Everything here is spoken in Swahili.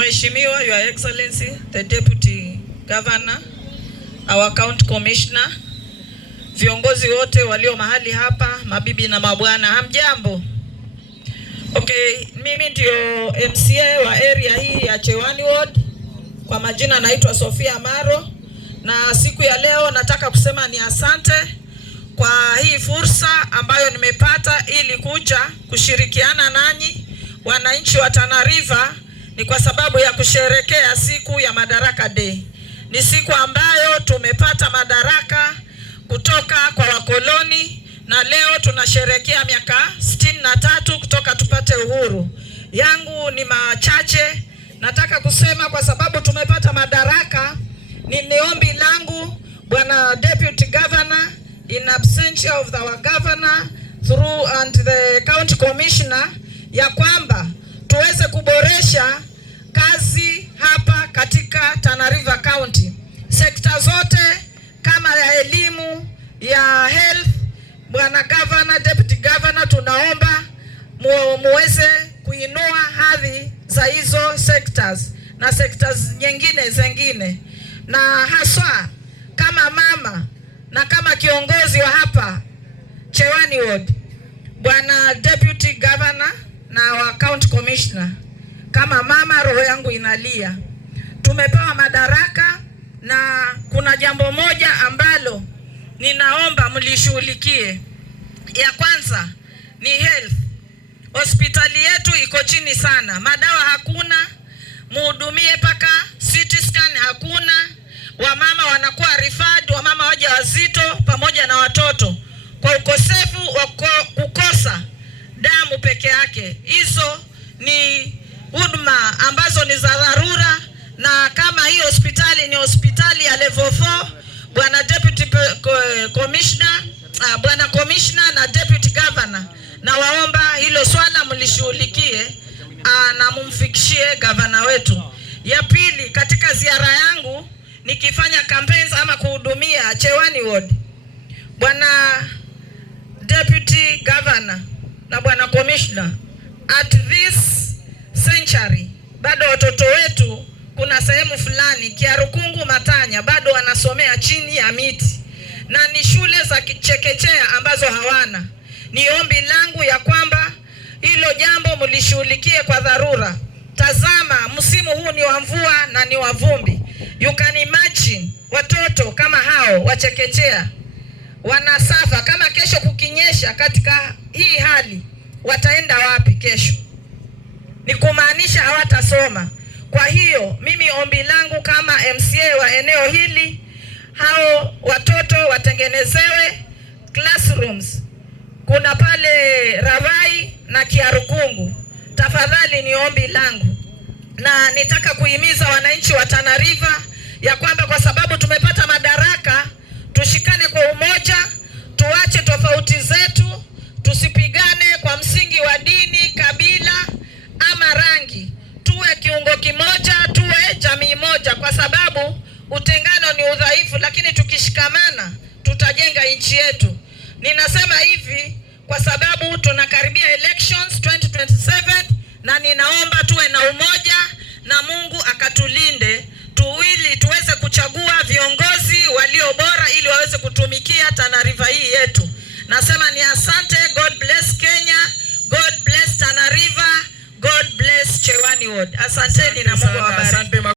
Mheshimiwa, Your Excellency, the Deputy Governor, our County Commissioner, viongozi wote walio mahali hapa, mabibi na mabwana, hamjambo? Okay, mimi ndio MCA wa area hii ya Chewani Ward. Kwa majina naitwa Sofia Maro, na siku ya leo nataka kusema ni asante kwa hii fursa ambayo nimepata ili kuja kushirikiana nanyi wananchi wa Tana River. Ni kwa sababu ya kusherekea siku ya Madaraka Day. Ni siku ambayo tumepata madaraka kutoka kwa wakoloni, na leo tunasherekea miaka 63 kutoka tupate uhuru. Yangu ni machache nataka kusema, kwa sababu tumepata madaraka. Ni ombi langu Bwana Deputy Governor, in absentia of our governor through and the county commissioner, ya kwamba tuweze kuboresha kazi hapa katika Tana River County. Sekta zote kama ya elimu, ya health, Bwana Governor, Deputy Governor, tunaomba muweze kuinua hadhi za hizo sectors na sectors nyingine zengine, na haswa kama mama na kama kiongozi wa hapa Chewani Ward, Bwana Deputy Governor na wa County Commissioner, kama mama roho yangu inalia. Tumepewa madaraka na kuna jambo moja ambalo ninaomba mlishughulikie. Ya kwanza ni health. Hospitali yetu iko chini sana, madawa hakuna, muhudumie paka CT scan hakuna, wamama wanakuwa referred, wamama wajawazito pamoja na watoto, kwa ukosefu wa kukosa damu peke yake. Hizo ni huduma ambazo ni za dharura, na kama hii hospitali ni hospitali ya level 4, Bwana Deputy Commissioner, Bwana Commissioner na Deputy Governor, na waomba hilo swala mlishughulikie na mumfikishie governor wetu. Ya pili, katika ziara yangu nikifanya campaigns ama kuhudumia Chewani Ward, Bwana Deputy Governor na Bwana Commissioner, at this century bado watoto wetu kuna sehemu fulani Kiarukungu, Matanya, bado wanasomea chini ya miti, na ni shule za kichekechea ambazo hawana. Ni ombi langu ya kwamba hilo jambo mlishughulikie kwa dharura. Tazama, msimu huu ni wa mvua na ni wa vumbi. You can imagine watoto kama hao wachekechea wanasafa. Kama kesho kukinyesha katika hii hali, wataenda wapi kesho? Ni kumaanisha hawatasoma. Kwa hiyo mimi ombi langu kama MCA wa eneo hili, hao watoto watengenezewe classrooms. Kuna pale Ravai na Kiarukungu. Tafadhali ni ombi langu, na nitaka kuhimiza wananchi wa Tana River ya kwamba kwa sababu tumepata madaraka, tushikane kwa umoja, tuache tofauti zetu, tusipigane kwa msingi wa dini, kabila ama rangi. Tuwe kiungo kimoja, tuwe jamii moja, kwa sababu utengano ni udhaifu, lakini tukishikamana tutajenga nchi yetu. Ninasema hivi kwa sababu tunakaribia elections 2027, na ninaomba tuwe na umoja na Mungu akatulinde ili tuweze kuchagua viongozi walio bora ili waweze kutumikia Tana River hii yetu. Nasema ni asante. God bless Kenya, God bless Tana River, God bless Chewani Ward. Asanteni na Mungu awabariki.